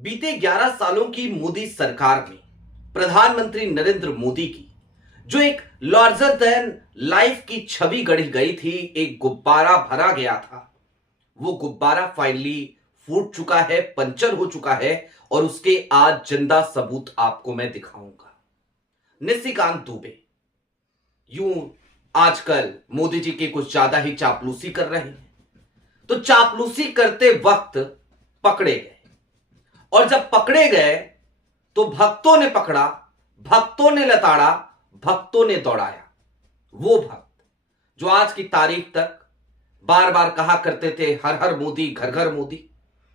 बीते 11 सालों की मोदी सरकार में प्रधानमंत्री नरेंद्र मोदी की जो एक लार्जर देन लाइफ की छवि गढ़ी गई थी, एक गुब्बारा भरा गया था। वो गुब्बारा फाइनली फूट चुका है, पंचर हो चुका है और उसके आज जिंदा सबूत आपको मैं दिखाऊंगा। निशिकांत दुबे यूं आजकल मोदी जी की कुछ ज्यादा ही चापलूसी कर रहे हैं, तो चापलूसी करते वक्त पकड़े गए और जब पकड़े गए तो भक्तों ने पकड़ा, भक्तों ने लताड़ा, भक्तों ने दौड़ाया। वो भक्त जो आज की तारीख तक बार बार कहा करते थे हर हर मोदी, घर घर मोदी,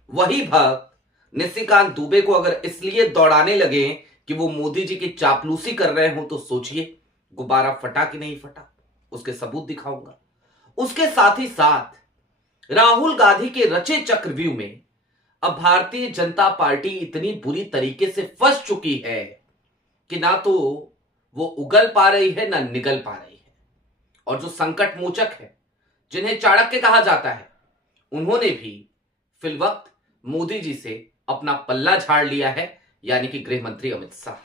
वही भक्त निशिकांत दुबे को अगर इसलिए दौड़ाने लगे कि वो मोदी जी की चापलूसी कर रहे हो, तो सोचिए गुब्बारा फटा कि नहीं फटा, उसके सबूत दिखाऊंगा। उसके साथ ही साथ राहुल गांधी के रचे चक्रव्यूह में अब भारतीय जनता पार्टी इतनी बुरी तरीके से फंस चुकी है कि ना तो वो उगल पा रही है ना निगल पा रही है। और जो संकट मोचक है, जिन्हें चाणक्य कहा जाता है, उन्होंने भी फिलवक्त मोदी जी से अपना पल्ला झाड़ लिया है, यानी कि गृह मंत्री अमित शाह।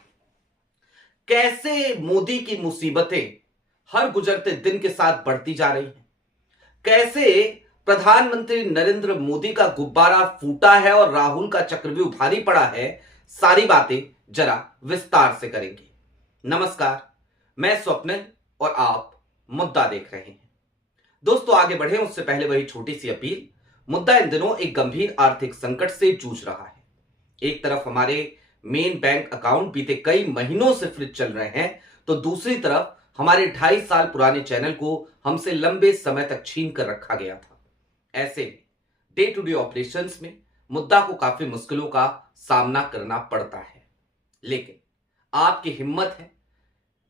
कैसे मोदी की मुसीबतें हर गुजरते दिन के साथ बढ़ती जा रही हैं, कैसे प्रधानमंत्री नरेंद्र मोदी का गुब्बारा फूटा है और राहुल का चक्रव्यूह भारी पड़ा है, सारी बातें जरा विस्तार से करेंगे। नमस्कार, मैं स्वप्निल और आप मुद्दा देख रहे हैं। दोस्तों, आगे बढ़े उससे पहले वही छोटी सी अपील। मुद्दा इन दिनों एक गंभीर आर्थिक संकट से जूझ रहा है। एक तरफ हमारे मेन बैंक अकाउंट बीते कई महीनों से फ्रीज चल रहे हैं, तो दूसरी तरफ हमारे 2.5 साल पुराने चैनल को हमसे लंबे समय तक छीन कर रखा गया था। ऐसे डे टू डे ऑपरेशंस में मुद्दा को काफी मुश्किलों का सामना करना पड़ता है, लेकिन आपकी हिम्मत है,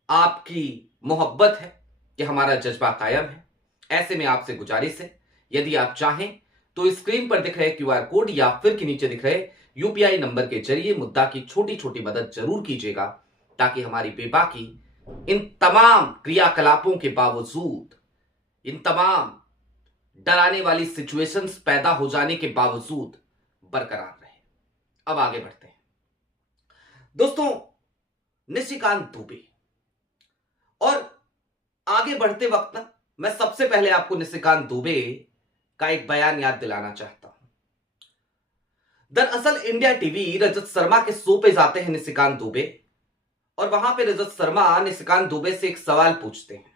आपकी मोहब्बत है कि हमारा जज्बा कायम है। ऐसे में आपसे गुजारिश है, यदि आप चाहें तो स्क्रीन पर दिख रहे क्यूआर कोड या फिर के नीचे दिख रहे यूपीआई नंबर के जरिए मुद्दा की छोटी छोटी मदद जरूर कीजिएगा, ताकि हमारी बेबाकी इन तमाम क्रियाकलापों के बावजूद, इन तमाम डराने वाली सिचुएशंस पैदा हो जाने के बावजूद बरकरार रहे। अब आगे बढ़ते हैं। दोस्तों, निशिकांत दुबे, और आगे बढ़ते वक्त ना मैं सबसे पहले आपको निशिकांत दुबे का एक बयान याद दिलाना चाहता हूं। दरअसल इंडिया टीवी रजत शर्मा के शो पे जाते हैं निशिकांत दुबे, और वहां पे रजत शर्मा निशिकांत दुबे से एक सवाल पूछते हैं।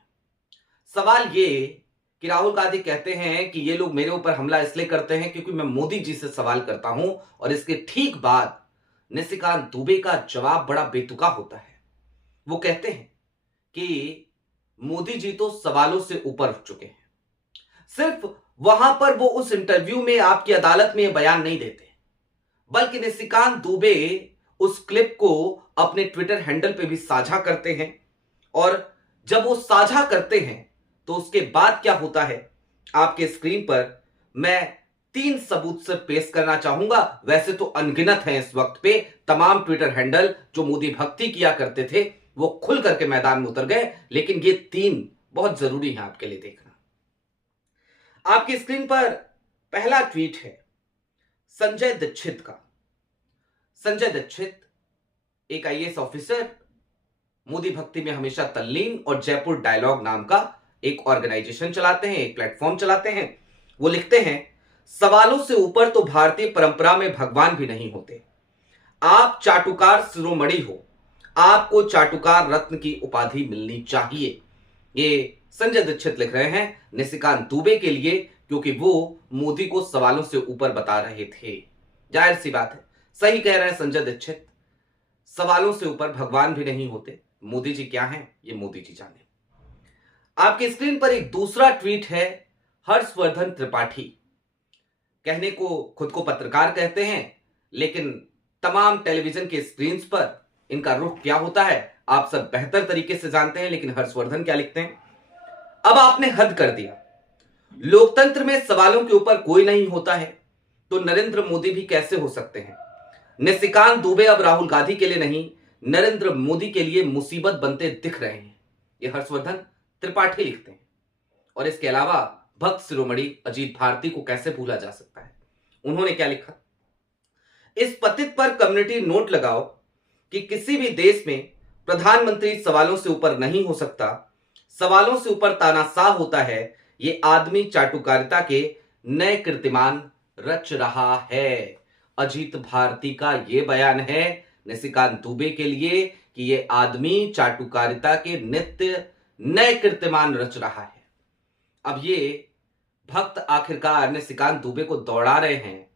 सवाल ये कि राहुल गांधी कहते हैं कि ये लोग मेरे ऊपर हमला इसलिए करते हैं क्योंकि मैं मोदी जी से सवाल करता हूं, और इसके ठीक बाद निशिकांत दुबे का जवाब बड़ा बेतुका होता है। वो कहते हैं कि मोदी जी तो सवालों से ऊपर उठ चुके हैं। सिर्फ वहां पर वो उस इंटरव्यू में आपकी अदालत में यह बयान नहीं देते, बल्कि निशिकांत दुबे उस क्लिप को अपने ट्विटर हैंडल पे भी साझा करते हैं, और जब वो साझा करते हैं तो उसके बाद क्या होता है आपके स्क्रीन पर मैं 3 सबूत से पेश करना चाहूंगा। वैसे तो अनगिनत हैं इस वक्त पे तमाम ट्विटर हैंडल जो मोदी भक्ति किया करते थे, वो खुल करके मैदान में उतर गए, लेकिन ये 3 बहुत जरूरी है आपके लिए देखना। आपकी स्क्रीन पर पहला ट्वीट है संजय दीक्षित का। संजय दीक्षित एक आईएएस ऑफिसर, मोदी भक्ति में हमेशा तल्लीन, और जयपुर डायलॉग नाम का एक ऑर्गेनाइजेशन चलाते हैं, एक प्लेटफॉर्म चलाते हैं। वो लिखते हैं, सवालों से ऊपर तो भारतीय परंपरा में भगवान भी नहीं होते। आप चाटुकार शिरोमणि हो, आपको चाटुकार रत्न की उपाधि मिलनी चाहिए। ये संजय दीक्षित लिख रहे हैं निशिकांत दुबे के लिए, क्योंकि वो मोदी को सवालों से ऊपर बता रहे थे। जाहिर सी बात है, सही कह रहे हैं संजय दीक्षित, सवालों से ऊपर भगवान भी नहीं होते। मोदी जी क्या हैं ये मोदी जी जाने। आपकी स्क्रीन पर एक दूसरा ट्वीट है हर्षवर्धन त्रिपाठी। कहने को खुद को पत्रकार कहते हैं, लेकिन तमाम टेलीविजन के स्क्रीन पर इनका रुख क्या होता है आप सब बेहतर तरीके से जानते हैं। लेकिन हर्षवर्धन क्या लिखते हैं, अब आपने हद कर दिया। लोकतंत्र में सवालों के ऊपर कोई नहीं होता है, तो नरेंद्र मोदी भी कैसे हो सकते हैं। निशिकांत दुबे अब राहुल गांधी के लिए नहीं, नरेंद्र मोदी के लिए मुसीबत बनते दिख रहे हैं। ये हर्षवर्धन त्रिपाठी लिखते हैं। और इसके अलावा भक्त शिरोमणि अजीत भारती को कैसे भूला जा सकता है। उन्होंने क्या लिखा, इस पतित पर कम्युनिटी नोट लगाओ कि किसी भी देश में प्रधानमंत्री सवालों से ऊपर नहीं हो सकता, सवालों से ऊपर तानाशाह होता है। ये आदमी चाटुकारिता के नए कीर्तिमान रच रहा है। अजीत भारती का यह बयान है निशिकांत दुबे के लिए कि ये आदमी चाटुकारिता के नित्य नए कीर्तिमान रच रहा है। अब ये भक्त आखिरकार निशिकांत दुबे को दौड़ा रहे हैं,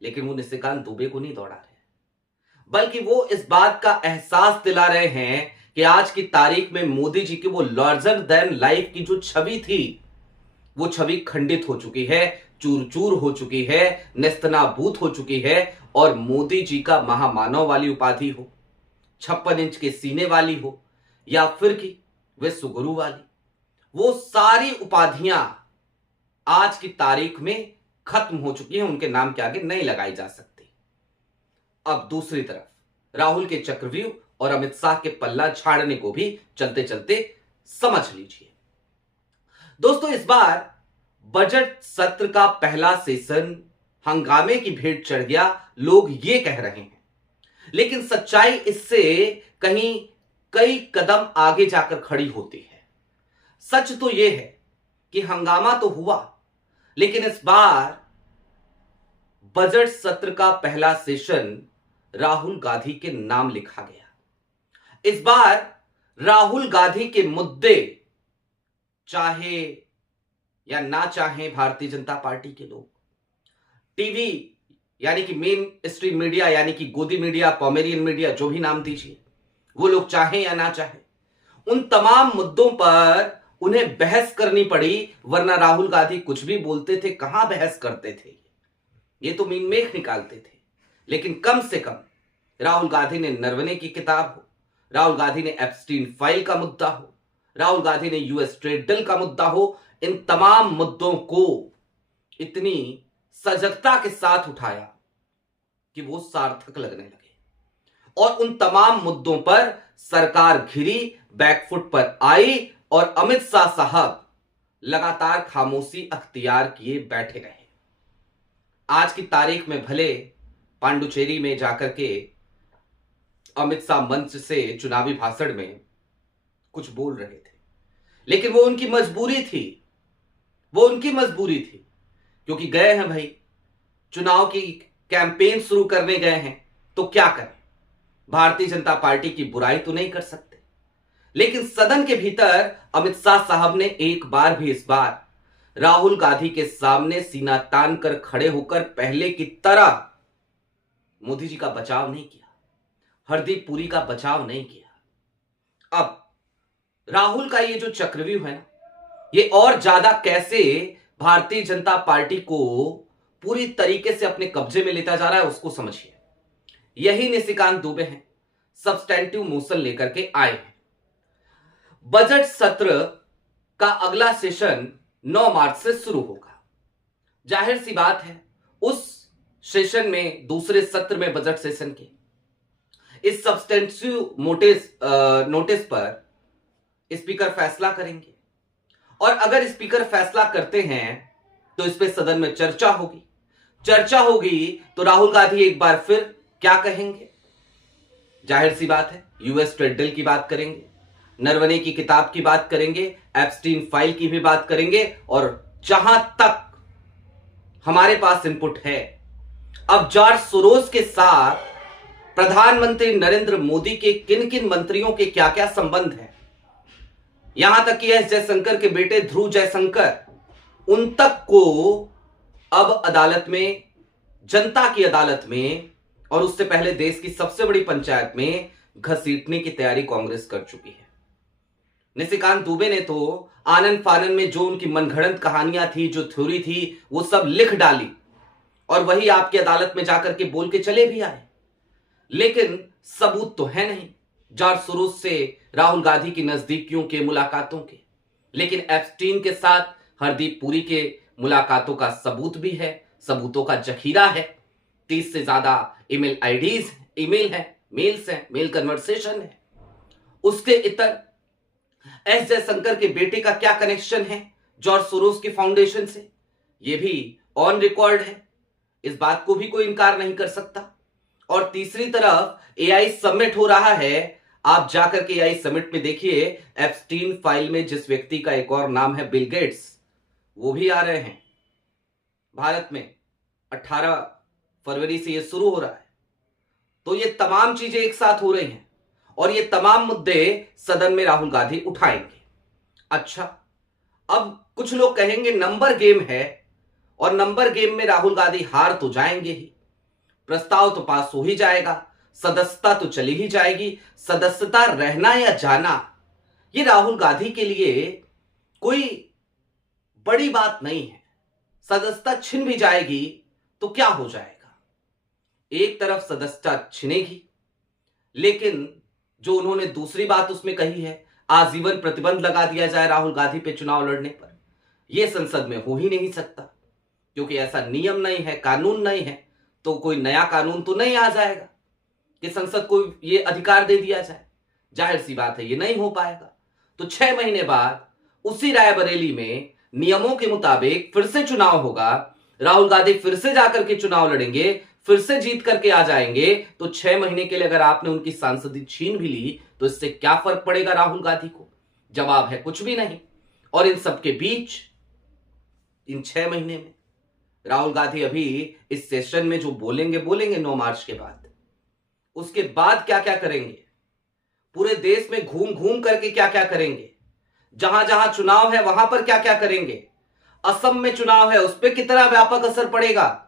लेकिन वो निशिकांत दुबे को नहीं दौड़ा रहे, बल्कि वो इस बात का एहसास दिला रहे हैं कि आज की तारीख में मोदी जी की वो लार्जर देन लाइफ की जो छवि थी, वो छवि खंडित हो चुकी है, चूर चूर हो चुकी है, नेस्तनाबूत हो चुकी है। और मोदी जी का महामानव वाली उपाधि हो, 56 इंच के सीने वाली हो, या फिर कि विश्व गुरु वाली, वो सारी उपाधियां आज की तारीख में खत्म हो चुकी हैं, उनके नाम के आगे नहीं लगाई जा सकती। अब दूसरी तरफ राहुल के चक्रव्यूह और अमित शाह के पल्ला झाड़ने को भी चलते चलते समझ लीजिए। दोस्तों, इस बार बजट सत्र का पहला सेशन हंगामे की भेंट चढ़ गया, लोग ये कह रहे हैं, लेकिन सच्चाई इससे कहीं कई कदम आगे जाकर खड़ी होती है। सच तो यह है कि हंगामा तो हुआ, लेकिन इस बार बजट सत्र का पहला सेशन राहुल गांधी के नाम लिखा गया। इस बार राहुल गांधी के मुद्दे चाहे या ना चाहे भारतीय जनता पार्टी के लोग, टीवी यानी कि मेन स्ट्रीम मीडिया यानी कि गोदी मीडिया, पॉमेरियन मीडिया, जो भी नाम दीजिए, वो लोग चाहें या ना चाहें, उन तमाम मुद्दों पर उन्हें बहस करनी पड़ी। वरना राहुल गांधी कुछ भी बोलते थे, कहां बहस करते थे, ये तो मीन मेख निकालते थे। लेकिन कम से कम राहुल गांधी ने नरवणे की किताब हो, राहुल गांधी ने एप्स्टीन फाइल का मुद्दा हो, राहुल गांधी ने यूएस ट्रेड डील का मुद्दा हो, इन तमाम मुद्दों को इतनी सजगता के साथ उठाया कि वो सार्थक लगने लगे। और उन तमाम मुद्दों पर सरकार घिरी, बैकफुट पर आई और अमित शाह साहब लगातार खामोशी अख्तियार किए बैठे रहे। आज की तारीख में भले पांडुचेरी में जाकर के अमित शाह मंच से चुनावी भाषण में कुछ बोल रहे थे, लेकिन वो उनकी मजबूरी थी, वो उनकी मजबूरी थी, क्योंकि गए हैं भाई, चुनाव की कैंपेन शुरू करने गए हैं, तो क्या करें, भारतीय जनता पार्टी की बुराई तो नहीं कर सकते। लेकिन सदन के भीतर अमित शाह साहब ने एक बार भी इस बार राहुल गांधी के सामने सीना तान कर खड़े होकर पहले की तरह मोदी जी का बचाव नहीं किया, हरदीप पुरी का बचाव नहीं किया। अब राहुल का ये जो चक्रव्यूह है ना, ये और ज्यादा कैसे भारतीय जनता पार्टी को पूरी तरीके से अपने कब्जे में लेता जा रहा है, उसको समझिए। यही निशिकांत दुबे हैं, सब्सटेंटिव मोशन लेकर के आए हैं। बजट सत्र का अगला सेशन 9 मार्च से शुरू होगा। जाहिर सी बात है, उस सेशन में, दूसरे सत्र में बजट सेशन के इस सब्सटेंटिव नोटिस पर स्पीकर फैसला करेंगे, और अगर स्पीकर फैसला करते हैं तो इस पे सदन में चर्चा होगी। चर्चा होगी तो राहुल गांधी एक बार फिर क्या कहेंगे? जाहिर सी बात है, यूएस ट्रेड डील की बात करेंगे, नरवणे की किताब की बात करेंगे, एप्स्टीन फाइल की भी बात करेंगे, और जहां तक हमारे पास इनपुट है, अब जॉर्ज सोरोस के साथ प्रधानमंत्री नरेंद्र मोदी के किन किन मंत्रियों के क्या क्या संबंध है, यहां तक कि एस जयशंकर के बेटे ध्रुव जयशंकर, उन तक को अब अदालत में, जनता की अदालत में, और उससे पहले देश की सबसे बड़ी पंचायत में घसीटने की तैयारी कांग्रेस कर चुकी है। निशिकांत दुबे ने तो आनन फानन में जो उनकी मनगढ़ंत कहानियां थी, जो थ्योरी थी, वो सब लिख डाली, और वही आपकी अदालत में जाकर के बोल के चले भी आए। लेकिन सबूत तो है नहीं जॉर्ज सोरोस से राहुल गांधी की नजदीकियों के, मुलाकातों के। लेकिन एप्स्टीन के साथ हरदीप पुरी के मुलाकातों का सबूत भी है, सबूतों का जखीरा है। 30 से ज्यादा ईमेल आईडीज, ईमेल है, मेल्स हैं, मेल कन्वर्सेशन है। उसके इतर एस जयशंकर के बेटे का क्या कनेक्शन है जॉर्ज सोरोस की फाउंडेशन से, यह भी ऑन रिकॉर्ड है, इस बात को भी कोई इनकार नहीं कर सकता। और तीसरी तरफ एआई समिट हो रहा है। आप जाकर के एआई समिट में देखिए, एप्स्टीन फाइल में जिस व्यक्ति का एक और नाम है बिल गेट्स, वो भी आ रहे हैं भारत में। 18 फरवरी से ये शुरू हो रहा है। तो ये तमाम चीजें एक साथ हो रही हैं और ये तमाम मुद्दे सदन में राहुल गांधी उठाएंगे। अच्छा, अब कुछ लोग कहेंगे नंबर गेम है और नंबर गेम में राहुल गांधी हार तो जाएंगे ही, प्रस्ताव तो पास हो ही जाएगा, सदस्यता तो चली ही जाएगी। सदस्यता रहना या जाना ये राहुल गांधी के लिए कोई बड़ी बात नहीं है। सदस्यता छिन भी जाएगी तो क्या हो जाएगा? एक तरफ सदस्यता छिनेगी, लेकिन जो उन्होंने दूसरी बात उसमें कही है, आजीवन प्रतिबंध लगा दिया जाए राहुल गांधी पे चुनाव लड़ने पर, यह संसद में हो ही नहीं सकता, क्योंकि ऐसा नियम नहीं है, कानून नहीं है। तो कोई नया कानून तो नहीं आ जाएगा कि संसद को यह अधिकार दे दिया जाए। जाहिर सी बात है, यह नहीं हो पाएगा। तो 6 महीने बाद उसी रायबरेली में नियमों के मुताबिक फिर से चुनाव होगा। राहुल गांधी फिर से जाकर के चुनाव लड़ेंगे, फिर से जीत करके आ जाएंगे। तो 6 महीने के लिए अगर आपने उनकी सांसदी छीन भी ली तो इससे क्या फर्क पड़ेगा राहुल गांधी को? जवाब है कुछ भी नहीं। और इन सबके बीच इन 6 महीने में राहुल गांधी अभी इस सेशन में जो बोलेंगे 9 मार्च के बाद, उसके बाद क्या क्या करेंगे, पूरे देश में घूम घूम करके क्या क्या करेंगे, जहां जहां चुनाव है वहां पर क्या क्या करेंगे, असम में चुनाव है उस पर कितना व्यापक असर पड़ेगा,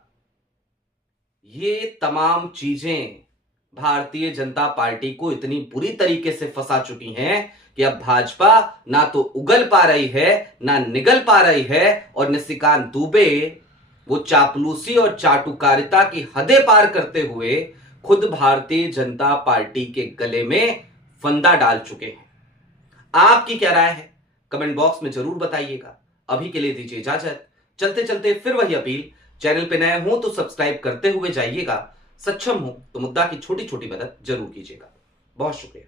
ये तमाम चीजें भारतीय जनता पार्टी को इतनी बुरी तरीके से फंसा चुकी हैं कि अब भाजपा ना तो उगल पा रही है ना निगल पा रही है। और निशिकांत दुबे वो चापलूसी और चाटुकारिता की हदें पार करते हुए खुद भारतीय जनता पार्टी के गले में फंदा डाल चुके हैं। आपकी क्या राय है? कमेंट बॉक्स में जरूर बताइएगा। अभी के लिए दीजिए इजाजत। चलते चलते फिर वही अपील, चैनल पे नए हो तो सब्सक्राइब करते हुए जाइएगा, सक्षम हो तो मुद्दा की छोटी छोटी मदद जरूर कीजिएगा। बहुत शुक्रिया।